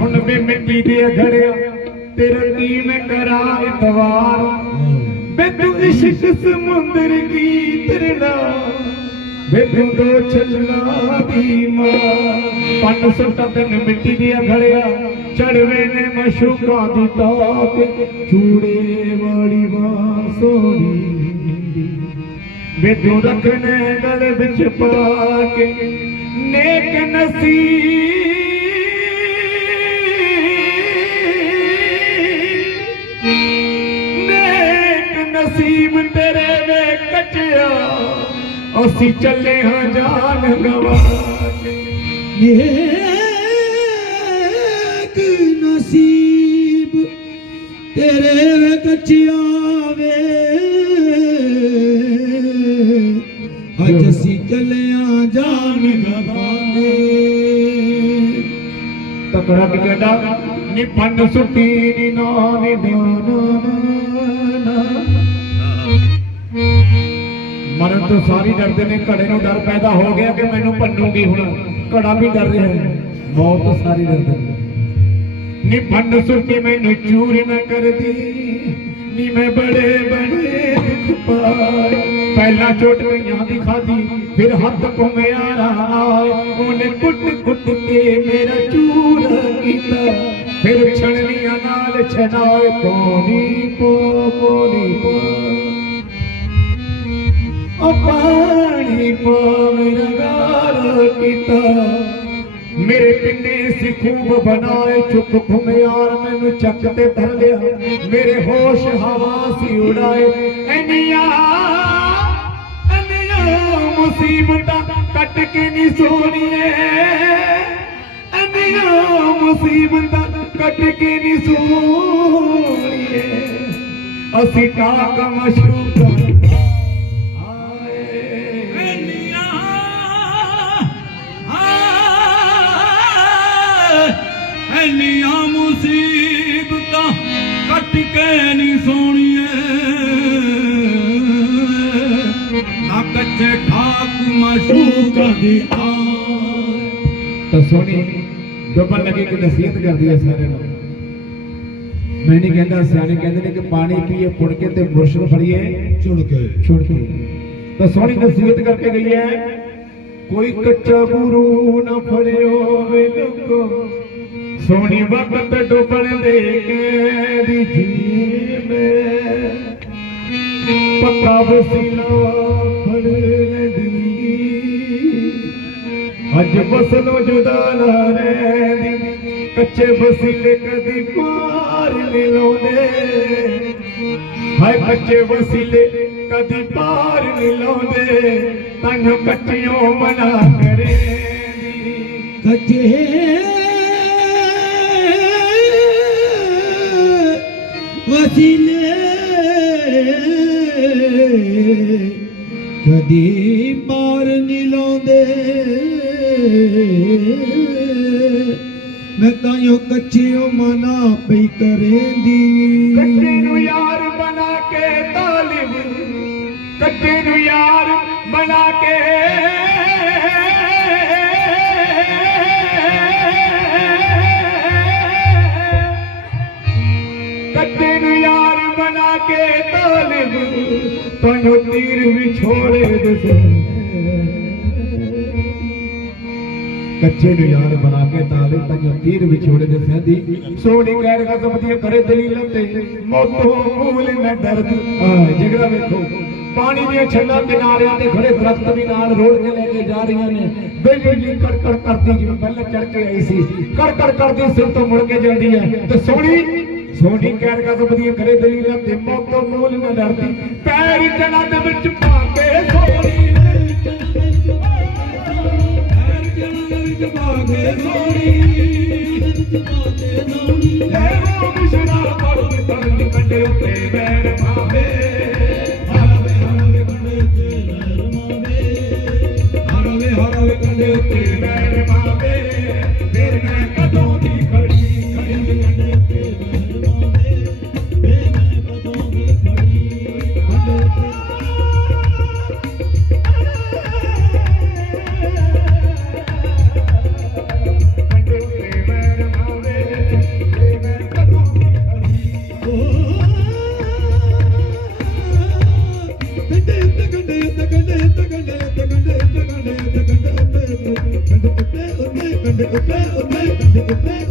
सुन में मिटी दे घरिया तेरे की में करा इतवार मैं तू इश्क समुंदर की तरना मैं तू दो चलना दीमा पांच सुटा तन मिटी दे घरिया चढ़वे ने मशूका दी के चूड़े वाली वासोनी मैं तू रखने गले बिच पाके नेक नसीब ਕੱਟਿਆ ਅਸੀਂ ਚੱਲੇ ਹਾਂ ਜਾਨ ਗਵਾ ਕੇ ਨੇਕ ਨਸੀਬ ਤੇਰੇ ਵੇ ਕੱਚਿਆ ਵੇ ਅੱਜ ਅਸੀਂ ਚੱਲਿਆ ਜਾਨ ਗਵਾਂਗੇ ਤਕੜਾ ਟਿਕੜਾ ਨੀ ਪੰਨ ਸੁੱਟੀ ਨੀ ਨਾ ਨੀ ਨਾ ਤੋਂ ਸਾਰੀ ਡਰਦੇ ਨੇ, ਘੜੇ ਨੂੰ ਡਰ ਪੈਦਾ ਹੋ ਗਿਆ ਕਿ ਮੈਨੂੰ ਪੰਨੂਗੀ ਹੁਣ। ਘੜਾ ਵੀ ਡਰ ਰਿਹਾ ਹੈ। ਮੌਤ ਤੋਂ ਡਰਦੇ ਨੇ। ਨੀ ਪੰਨ ਸੁੱਟੀ ਮੈਨੂੰ, ਚੂਰ ਨਾ ਕਰਦੀ। ਨੀ ਮੈਂ ਬੜੇ ਬੜੇ ਦੁੱਖ ਪਾਏ। ਪਹਿਲਾਂ ਚੋਟ ਗਈਆਂ ਦੀ ਖਾਦੀ, ਫਿਰ ਹੱਥ ਘੁੰਮਿਆ ਰਹਾ। ਉਹਨੇ ਕੁੱਟ ਕੁੱਟ ਕੇ ਮੇਰਾ ਚੂਰ ਕੀਤਾ। ਫਿਰ ਛਣਨੀਆਂ ਨਾਲ ਛਣਾਏ ਪੋਣੀ ਪੋ ਪੋਣੀ ਪੋ। ਪਾਣੀ ਪੋ ਗਾਰ ਕੀਤਾ। ਮੇਰੇ ਪਿੰਨੇ ਸੀ ਖੂਬ ਬਣਾਏ, ਚੁੱਪ ਘੁਮਿਆਰ ਮੈਨੂੰ ਚੱਕ ਤੇ ਧਰ ਲਿਆ। ਮੇਰੇ ਹੋਸ਼ ਹਵਾ ਸੀ ਉਡਾਏ। ਐਨੀਆਂ ਐਨੀਆਂ ਮੁਸੀਬਤਾਂ ਕੱਟ ਕੇ ਨਹੀਂ ਸੋਣੀਏ। ਐਨੀਆਂ ਮੁਸੀਬਤਾਂ ਕੱਟ ਕੇ ਨਹੀਂ ਸੋਣੀਏ। ਅਸੀਂ ਕਾਕਾ ਮਸ਼ੂਕਾਂ ਐਨੀਆਂ ਮੁਸੀਬਤਾਂ ਕੱਟ ਕੇ ਨਹੀਂ ਸੋਣੀਏ। ਨਾ ਕੱਚੇ ਠਾਕ ਮਸ਼ੂਕ ਦੀ ਆਏ ਤਾਂ ਸੋਹਣੀ ਡੁੱਬਣ ਲੱਗੀ ਕਿ ਨਸੀਹਤ ਕਰਦੀ ਹੈ ਸਾਰਿਆਂ ਨੂੰ। ਮੈਂ ਨਹੀਂ ਕਹਿੰਦਾ ਸਿਆਣੇ ਕਹਿੰਦੇ ਨੇ ਕਿ ਪਾਣੀ ਪੀਏ ਪੁੜ ਕੇ ਤੇ ਮੁਰਸ਼ਦ ਫੜੀਏ। ਚੁਣ ਕੇ। ਛੁੱਟ ਕੇ। ਤਾਂ ਸੋਹਣੀ ਨਸੀਹਤ ਕਰਕੇ ਗਈ ਹੈ। ਕੋਈ ਕੱਚਾ ਗੁਰੂ ਨਾ ਫੜਿਓ ਵੇ ਲੋਕੋ। ਸੋਹਣੀ ਵਕਤ ਡੁੱਬਣ ਦੇ ਕੇ ਦੀ ਜੀਵੇ। ਪੱਕਾ ਵਸੀਲਾ ਫੜ ਲੈਂਦੀ। ਅੱਜ ਬਸਲੋ ਜੁਦਾ ਨਾ ਰਹਿੰਦੀ। ਕੱਚੇ ਵਸੀਲੇ ਕਦੀ ਪਾਰ ਨਹੀਂ ਲਾਉਂਦੇ। ਹਾਏ ਕੱਚੇ ਵਸੀਲੇ ਕਦੀ ਪਾਰ ਨਹੀਂ ਲਾਉਂਦੇ। ਤਨ ਕੱਚਿਓ ਮਨਾ ਕਰੇ। ਕੱਚੇ ਵਸੀਲੇ ਕਦੀ ਮਾਰ ਨਹੀਂ ਲਾਉਂਦੇ ਮੈਂ ਤਾਂ ਯੋ ਕੱਚਿਓ ਮਨਾ ਪਈ ਕਰੇਂਦੀ ਕੱਚੇ ਨੂੰ ਯਾਰ ਬਣਾ ਕੇ ਤਾਲਿਬ ਕੱਚੇ ਨੂੰ ਯਾਰ ਬਣਾ ਕੇ ਬਣਾ ਕੇ ਤਾਲਿਬ ਤੈਨੂੰ ਤੀਰ ਵਿਛੋੜੇ ਕੱਚੇ ਨੂੰ ਯਾਰ ਬਣਾ ਕੇ ਤਾਲੇ ਤੈਨੂੰ ਤੀਰ ਵਿਛੋੜੇ ਦੇ ਸਹਿੰਦੀ ਸੋਹਣੀ ਕਹਿਰ ਕਸਮ ਦੀ ਕਰੇ ਦਲੀਲ ਤੇ ਮੋਤੋਂ ਮੂਲ ਮੈਂ ਦਰਦ ਜਿਗਰਾ ਵੇਖੋ, ਪਾਣੀ ਦੀਆਂ ਛੱਲਾਂ ਕਿਨਾਰਿਆਂ ਤੇ ਖੜੇ ਦਰਖਤ ਵੀ ਨਾਲ ਰੋੜ ਕੇ ਲੈ ਕੇ ਜਾ ਰਹੀਆਂ ਨੇ। ਬਿਜਲੀ ਕੜ ਕੜ ਕਰਦੀ ਜਿਵੇਂ ਪਹਿਲਾਂ ਚੜ ਕੇ ਆਈ ਸੀ। ਕੜ ਕੜ ਕਰਦੀ ਸਿਰ ਤੋਂ ਮੁੜ ਕੇ ਜਾਂਦੀ ਹੈ ਤੇ ਸੋਹਣੀ ਸੋਹਣੀ ਕਹਿਰ ਕਸਮ ਵਧੀਆ ਕਰੇ ਦਲੀਲ ਤੇ ਮੋਤੋਂ ਮੂਲ ਮੈਂ ਦਰਦੀ ਪੈਰ ਜਣਾ ਦੇ ਵਿੱਚ ਪਾ ਕੇ ਸੋਹਣੀ ਲੈ ਉਹ ਬਿਸ਼ਨਾ ਪੜ ਕੇ ਤਨ ਕੰਡੇ ਉੱਤੇ ਬੈਰ ਪਾਵੇ। ਹਰਵੇ ਹਰਵੇ ਕੰਡੇ ਉੱਤੇ ਬੈਰ ਮਾਵੇ ਹਰਵੇ ਹਰਵੇ ਕੰਡੇ ਉੱਤੇ ਬੈਰ ਮਾਵੇ ਫਿਰ ਮੈਂ Thank you.